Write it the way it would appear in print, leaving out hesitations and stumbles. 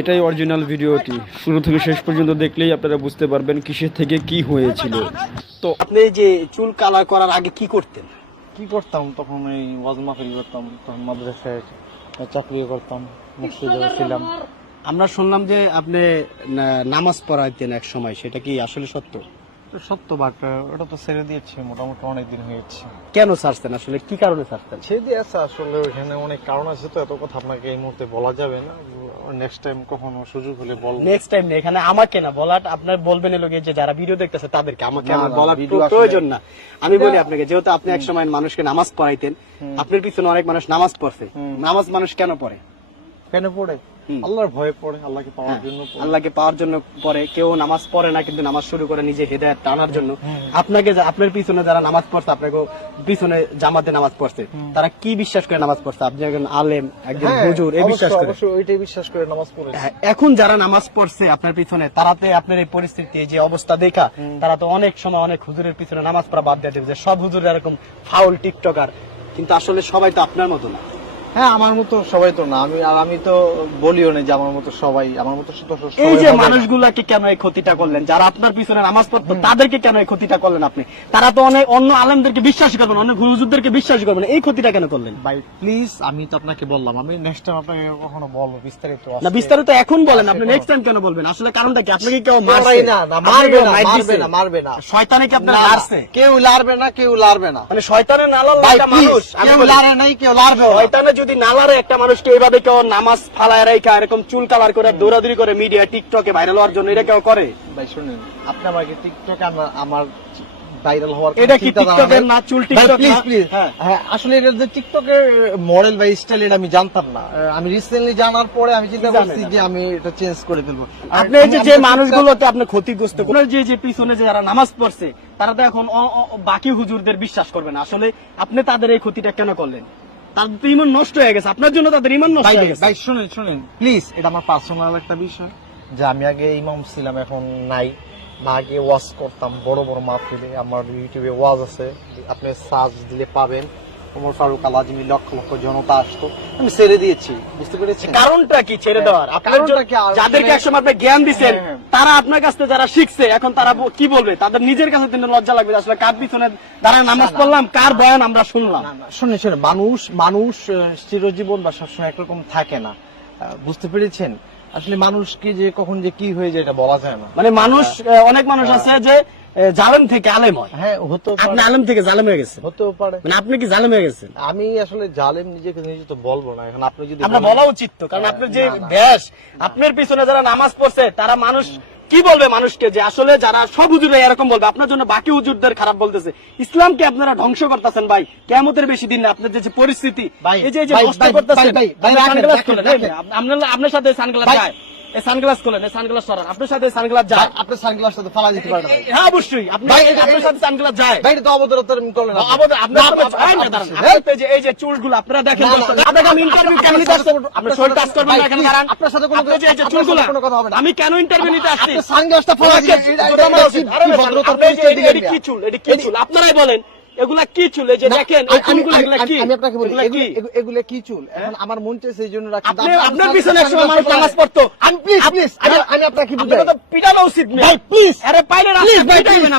এটাই অরিজিনাল ভিডিওটি, শুরু থেকে শেষ পর্যন্ত দেখলেই আপনারা বুঝতে পারবেন কিসের থেকে কি হয়েছিল। তো আপনি যে চুল কালার করার আগে কি করতেন? কি করতাম তখন? এই ওয়াজ মাহফিল করতাম, তখন মাদ্রাসায় চাকরি করতাম, মসজিদে ছিলাম। আমরা শুনলাম যে আপনি নামাজ পড়াইতেন এক সময়, সেটা কি আসলে সত্য? সত্য, বাট ওটা তো ছেড়ে দিয়েছি, মোটামুটি অনেকদিন হয়েছে। কেন ছাড়তেন, আসলে কি কারণে ছাড়তেন? ছেড়ে দিয়েছে আসলে, ওইখানে অনেক কারণ আছে, তো এত কথা আপনাকে এই মুহূর্তে বলা যাবে না। নেক্সট টাইম কখনো সুযোগ হলে বলবো। নেক্সট টাইম এখানে আমাকে না বলাটা, আপনার বলবেন লোকে যে যারা ভিডিও দেখতেছে তাদেরকে, আমাকে না, আমার না, বলার ভিডিও আসলে- প্রয়োজন না। আমি বলি আপনাকে, যেহেতু আপনি এক সময় মানুষকে নামাজ পড়াইতেন, আপনার পিছনে অনেক মানুষ নামাজ পড়ছে। নামাজ মানুষ কেন পড়ে? কেন পড়ে? আল্লাহর ভয়ে পড়ে, আল্লাহকে পাওয়ার জন্য পড়ে। আল্লাহকে পাওয়ার জন্য পড়ে। কেউ নামাজ পড়ে না, কিন্তু নামাজ শুরু করে নিজে হেদায়েত টানার জন্য। আপনাকে আপনার পিছনে যারা নামাজ পড়ছে, আপনাকে পিছনে জামাতে নামাজ পড়ছে, তারা কি বিশ্বাস করে নামাজ পড়ছে? আপনি একজন আলেম, একজন হুজুর, এই বিশ্বাস করে। অবশ্যই ওইটাই বিশ্বাস করে নামাজ পড়ে। হ্যাঁ, এখন যারা নামাজ পড়ছে আপনার পিছনে, তারাতে আপনার এই পরিস্থিতি, এই যে অবস্থা দেখা, তারা তো অনেক সময় অনেক হুজুরের পিছনে নামাজ পড়া বাদ দিয়ে দেবে যে সব হুজুর এরকম ফাউল টিকটকার। কিন্তু আসলে সবাই তো আপনার মতো না। হ্যাঁ, আমার মতো সবাই তো না। আমি তো বলিও না যে আমার মতো সবাই, আমার মতো এই যে মানুষগুলাকে কেন এই ক্ষতিটা করলেন? যারা আপনার পিছনে নামাজ পড়তো তাদেরকে কেন এই ক্ষতিটা করলেন আপনি? তারা তো অনেক অন্য আলেমদেরকে বিশ্বাস করবেন, অনেক হুজুরদেরকে বিশ্বাস করবেন, এই ক্ষতিটা কেন করলেন? ভাই প্লিজ, আমি তো আপনাকে বললাম, আমি নেক্সট টাইম আপনাকে কখনো বলবো বিস্তারিত। না, বিস্তারিত এখন বলেন, আপনি নেক্সট টাইম কেন বলবেন? আসলে কারণটা কি? আপনাকে কেউ মারছে? মারবে না। শয়তানে কি আপনার মারছে? কেউ লারবে না, কেউ লারবে না। মানে শয়তানে না লারলে একটা মানুষ, কেউ লারে নাই, কেউ লারবে না। শয়তানে যদি না লারে একটা মানুষকে এইভাবে কেউ নামাজ ফালায় রাখা, এরকম চুল কালার করে দৌড়াদৌড়ি করে মিডিয়া টিকটকে ভাইরাল হওয়ার জন্য, এটা কেউ করে? ভাই শুনেন, আপনি আমাকে টিকটকে আমার ভাইরাল হওয়ার এটা কি টিকটকের না? চুল টিকটক প্লিজ না? প্লিজ। হ্যাঁ, হ্যাঁ, আসলে এটা যে টিকটকের মডেল বা স্টাইল, এটা আমি জানতাম না। আমি রিসেন্টলি জানার পরে আমি চিন্তা করছি যে আমি এটা চেঞ্জ করে ফেলবো। আপনি এই যে মানুষগুলোতে আপনি ক্ষতিগ্রস্ত, কোন যে পিছনে যে যারা নামাজ পড়ছে, তারা তো এখন বাকি হুজুরদের বিশ্বাস করবে না। আসলে আপনি তাদের এই ক্ষতিটা কেন করলেন? তাদের তো ইমান নষ্ট হয়ে গেছে, আপনার জন্য তাদের ইমান নষ্ট হয়ে গেছে। ভাই শুনেন প্লিজ, এটা আমার পার্সোনাল একটা বিষয়, যে আমি আগে ইমাম ছিলাম, এখন নাই। বা আগে ওয়াজ করতাম বড় বড় মাহফিলে, আমার ইউটিউবে ওয়াজ আছে, আপনি সার্চ দিলে পাবেন। ওমর ফারুক আল আজমি, লক্ষ লক্ষ জনতা আসতো, আমি ছেড়ে দিয়েছি। বুঝতে পেরেছেন কারণটা কি ছেড়ে দেওয়ার? আপনার যাদেরকে একসময় আপনি জ্ঞান দিচ্ছেন, তারা আপনার কাছ থেকে যারা শিখছে, এখন তারা কি বলবে? তাদের নিজের কাছে কিন্তু লজ্জা লাগবে, আসলে কার পিছনে তারা নামাজ পড়লাম, কার বয়ান আমরা শুনলাম। শুনে মানুষ চিরজীবন বা সবসময় একরকম থাকে না। বুঝতে পেরেছেন? আসলে মানুষকে যে কখন যে কি হয়ে যায় এটা বলা যায় না। মানে মানুষ, অনেক মানুষ আছে যে জালেম থেকে আলেম হয়। হ্যাঁ, হতেও পারে। আপনি আলেম থেকে জালেম হয়ে গেছেন। হতেও পারে। মানে আপনি কি জালেম হয়ে গেছেন? আমি আসলে জালেম নিজেকে নিজে তো বলবো না। এখন আপনি যদি আমরা বলা উচিত তো, কারণ আপনার যে দেশ, আপনার পিছনে যারা নামাজ পড়ছে, তারা মানুষ কি বলবে মানুষকে? যে আসলে যারা সব হুজুর এরকম বলবে, আপনার জন্য বাকি হুজুরদের খারাপ বলতেছে। ইসলামকে আপনারা ধ্বংস করতেছেন ভাই। কিয়ামতের বেশি দিন না, আপনার যে পরিস্থিতি, এই যে কষ্ট করতেছেন। আপনার সাথে সানগ্লাস যায়, এই সানগ্লাস খোলেন, এই সানগ্লাস সরান, আপনার সাথে সানগ্লাস যায়, আপনার সানগ্লাস সাথে ফালা দিতে পারেন। হ্যাঁ অবশ্যই, আপনার সাথে সানগ্লাস যায়। ভাই এটা তো অবদরতার করলেন না। এই যে চুলগুলো আপনারা দেখেন, আপনাকে আমি ইন্টারভিউ কেন নিতে আসছি? আপনার শরীর কাজ করবে না এখানে দাঁড়ান। আপনার সাথে কোনো এই যে চুলগুলো, আমি কেন ইন্টারভিউ নিতে আসছি? আপনি সানগ্লাসটা ফালা দিতে, এটা কি চুল? এটা কি চুল? আপনারাই বলেন, এগুলা কি চুল? এই যে দেখেন এই চুলগুলো, এগুলা কি? আমি আপনাকে বলি, এগুলো কি চুল? এখন আমার মন চাইছে এই জন্য রাখি। আপনার পিছনে একসময় মানুষ নামাজ পড়তো। আমি প্লিজ আমি আপনাকে কি বুঝাই? আপনাকে তো পিটানো উচিত না। ভাই প্লিজ, আরে পাইলে রাস্তায় পিটাইবেন।